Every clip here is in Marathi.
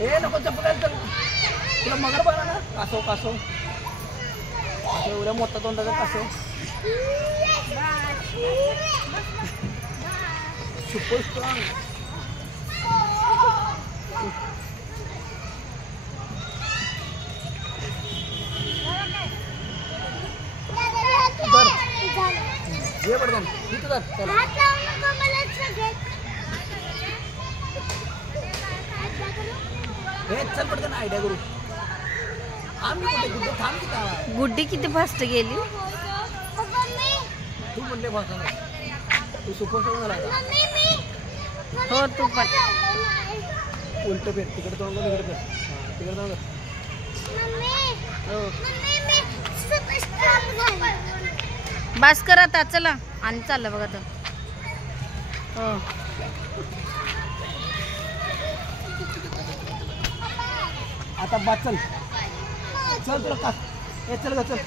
हे नको चप्पल चल तुला मगर बघा ना कासव कासव एवढ्या मोठा तोंडाचा कासव सुपर स्ट्रॉंग ये पडकन इथं जा चला हे चल पडकन आयडिया करू आम्ही कुठे कुठे थांब की गुड्डी किती फास्ट गेली तू म्हणले फास्ट तू सुपर स्ट्रॉंग झाला हो तू पण उलट फेर तिकडे तोंड तिकडे फेर तिकडे तोंड बस कर आता चला आणि चाललं बघा तर हो आता बस चल चल तुला का हे चल ग चल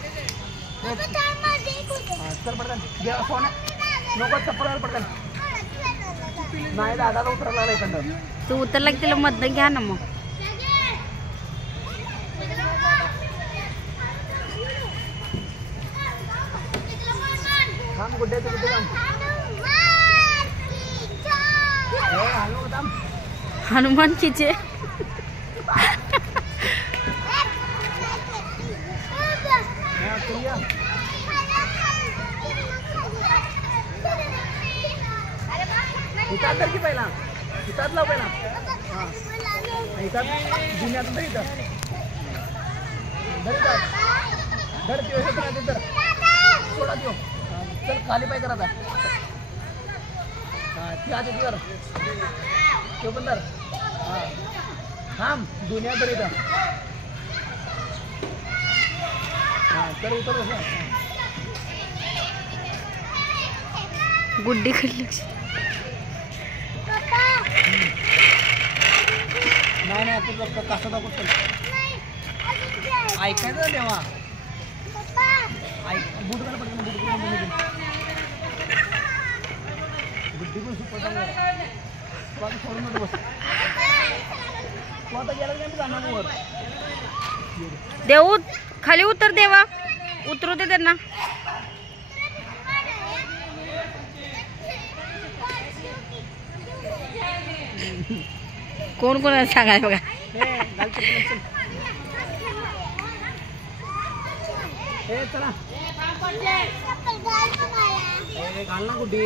चल पडकन घे फोन नको चप्पल पडकन नाही दादाला उतरायला लागला इकडं तू उतरला की तिला मधनं घ्या ना मग थांब गुड्ड्याचं कुठे थांब हनुमान खिचे हितात की पहिला हितात लाव पहिला हितात जुन्यात नाही इथं धर त्यो हे करा तर सोडा त्यो चल खाली पाय करा आता हां ती आज कर त्यो पण धर हां थांब दुनिया तर इथं हां चल उतर गुड्डी कडे लक्ष नाही नाही तू कसं दाखवत चल ऐकायचं तेव्हा ऐक बूट घाल पडकन बूट घाल बुद्धी पण सुपर तू आता सोडून नको बस तू आता गेला की जाणार वर देऊ खाली उतर देवा उतरू दे त्यांना कोण कोणाला सांगाय बघा चला घाल ना गुड्डी